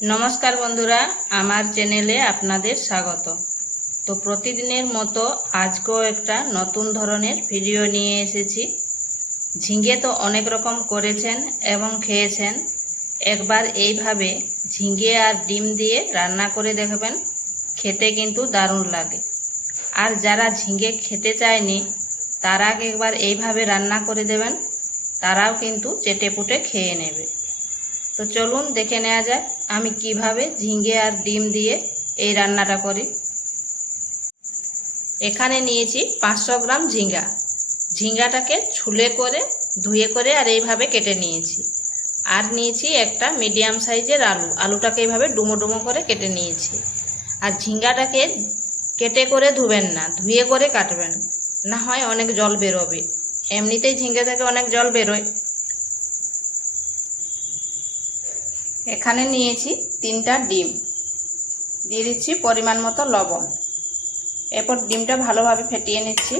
নমস্কার বন্ধুরা, আমার চ্যানেলে আপনাদের স্বাগত। তো প্রতিদিনের মতো আজকেও একটা নতুন ধরনের ভিডিও নিয়ে এসেছি। ঝিঙে তো অনেক রকম করেছেন এবং খেয়েছেন, একবার এইভাবে ঝিঙে আর ডিম দিয়ে রান্না করে দেখবেন, খেতে কিন্তু দারুণ লাগে। আর যারা ঝিঙে খেতে চায়নি তারা একবার এইভাবে রান্না করে দেবেন, তারাও কিন্তু চেটেপুটে খেয়ে নেবে। তো চলুন দেখে নেওয়া যাক আমি কিভাবে ঝিঙে আর ডিম দিয়ে এই রান্নাটা করি। এখানে নিয়েছি 500 গ্রাম ঝিঙ্গা। ঝিঙ্গাটাকে ছুলে করে ধুয়ে করে আর এইভাবে কেটে নিয়েছি। আর নিয়েছি একটা মিডিয়াম সাইজের আলুটাকে এইভাবে ডুমো ডুমো করে কেটে নিয়েছি। আর ঝিঙ্গাটাকে কেটে করে ধুবেন না, ধুয়ে করে কাটবেন, না হয় অনেক জল বেরোবে। এমনিতেই ঝিঙ্গা থেকে অনেক জল বেরোয়। এখানে নিয়েছি 3টা ডিম, দিয়ে দিচ্ছি পরিমাণ মতো লবণ। এরপর ডিমটা ভালোভাবে ফেটিয়ে নিচ্ছি।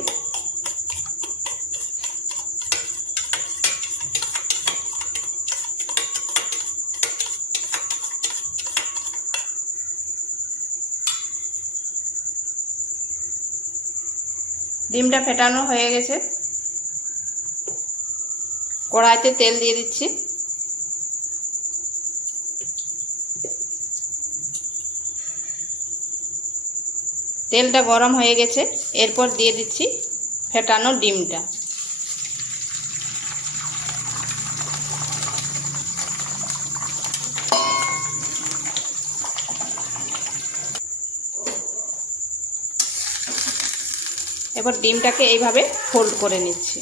ডিমটা ফেটানো হয়ে গেছে। কড়াইতে তেল দিয়ে দিচ্ছি। তেলটা গরম হয়ে গেছে, এরপর দিয়ে দিচ্ছি ফেটানো ডিমটা। এবার ডিমটাকে এইভাবে ফোল্ড করে নিচ্ছি।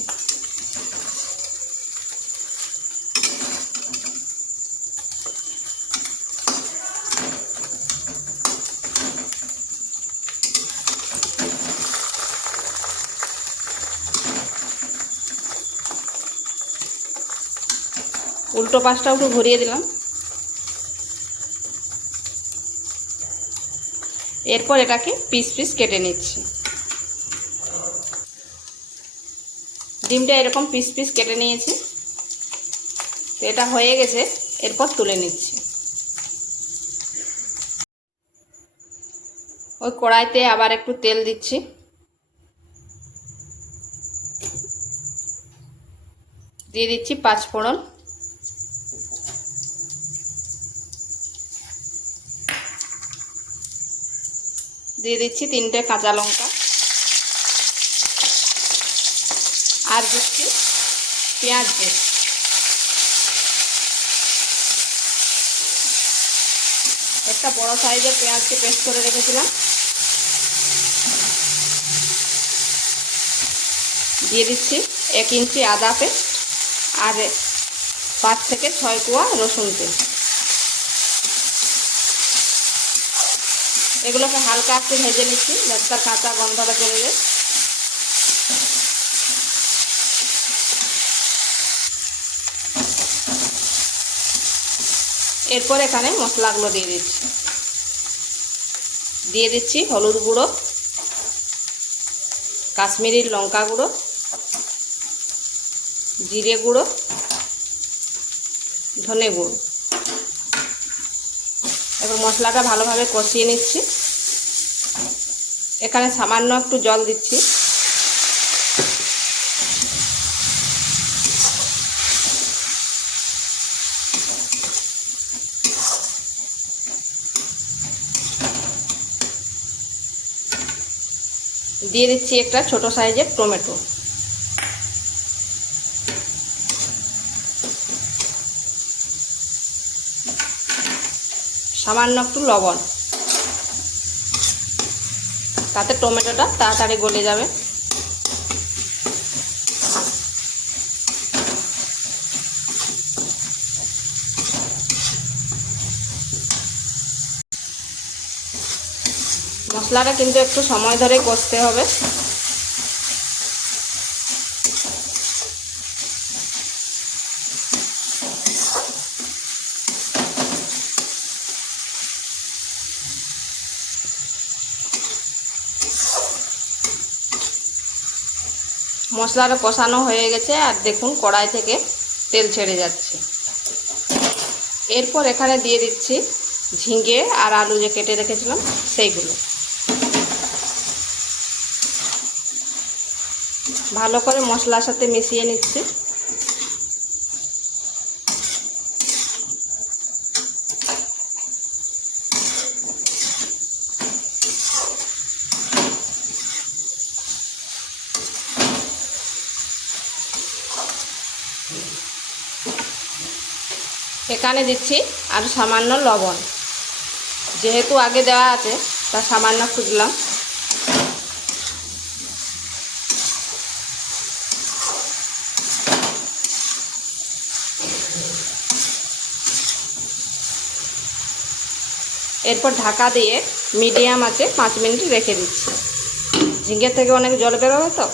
উল্টো পাশটাও একটু ঘুরিয়ে দিলাম। এরপর এটাকে পিস পিস কেটে নিচ্ছি। ডিমটা এরকম পিস পিস কেটে নিয়েছি। তো এটা হয়ে গেছে, এরপর তুলে নিচ্ছি। ওই কড়াইতে আবার একটু তেল দিচ্ছি। দিয়ে দিচ্ছি 5 ফোড়ন। দিয়ে দিচ্ছি 3টে কাঁচা লঙ্কা। আর দিচ্ছি পেঁয়াজ পেস্ট। একটা বড় সাইজের পেঁয়াজকে পেস্ট করে রেখেছিলাম। দিয়ে দিচ্ছি 1 ইঞ্চি আদা পেস্ট আর 5 থেকে 6 কোয়া রসুন পেস্ট। এগুলোকে হালকা একটু ভেজে নিচ্ছি যাতে তার কাঁচা গন্ধটা চলে যায়। এরপর এখানে মশলাগুলো দিয়ে দিচ্ছি। দিয়ে দিচ্ছি হলুদ গুঁড়ো, কাশ্মীরি লঙ্কা গুঁড়ো, জিরে গুঁড়ো, ধনে গুঁড়ো। এবার মশলাটা ভালোভাবে কষিয়ে নিচ্ছি। এখানে সামান্য একটু জল দিচ্ছি। দিয়ে দিচ্ছি একটা ছোট সাইজের টমেটো। সামান্য একটু লবণ, তাতে টমেটোটা তাড়াতাড়ি গলে যাবে। মশলাটা কিন্তু একটু সময় ধরে কষতে হবে। মশলাটা কষানো হয়ে গেছে আর দেখুন কড়াই থেকে তেল ছেড়ে যাচ্ছে। এরপর এখানে দিয়ে দিচ্ছি ঝিঙে আর আলু যে কেটে রেখেছিলাম সেইগুলো ভালো করে মশলার সাথে মিশিয়ে নিচ্ছি। এখানে দিচ্ছি আর সামান্য লবণ, যেহেতু আগে দেওয়া আছে তা সামান্য খুঁজলাম। এরপর ঢাকা দিয়ে মিডিয়াম আঁচে 5 মিনিট রেখে দিচ্ছি। ঝিঙে থেকে অনেক জল বেরোবে তো।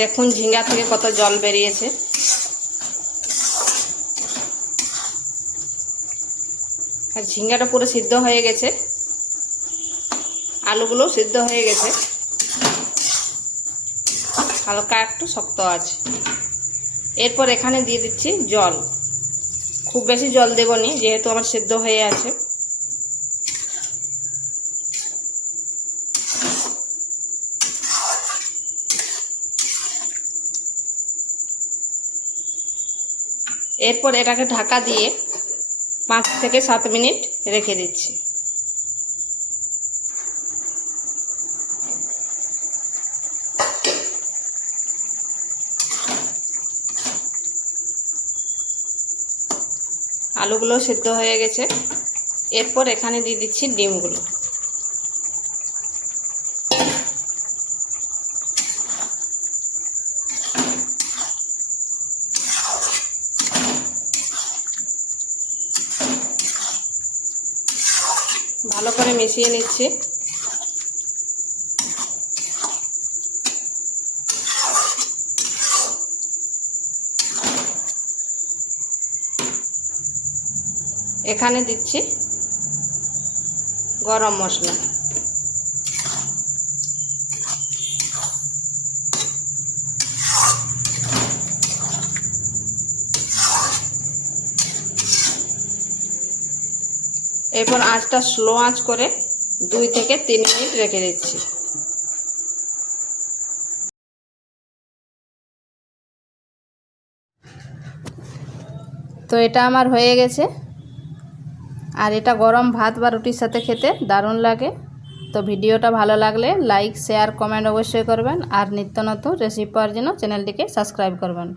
দেখুন ঝিঙ্গা থেকে কত জল বেরিয়েছে। আর ঝিঙ্গাটা পুরো সিদ্ধ হয়ে গেছে, আলুগুলো সিদ্ধ হয়ে গেছে, হালকা একটু শক্ত আছে। এরপর এখানে দিয়ে দিচ্ছি জল। খুব বেশি জল দেবনি, যেহেতু আমার সিদ্ধ হয়ে আছে। এরপর এটাকে ঢাকা দিয়ে 5 থেকে 7 মিনিট রেখে দিচ্ছি। আলুগুলো সিদ্ধ হয়ে গেছে। এরপর এখানে দিয়ে দিচ্ছি ডিমগুলো। ভালো করে মিশিয়ে নিচ্ছি। এখানে দিচ্ছি গরম মশলা। এরপর আঁচটা স্লো আঁচ করে 2 থেকে 3 মিনিট রেখে দিচ্ছি। তো এটা আমার হয়ে গেছে, আর এটা গরম ভাত বা রুটির সাথে খেতে দারুণ লাগে। তো ভিডিওটা ভালো লাগলে লাইক শেয়ার কমেন্ট অবশ্যই করবেন, আর নিত্য নতুন রেসিপি পাওয়ার জন্য চ্যানেলটিকে সাবস্ক্রাইব করবেন।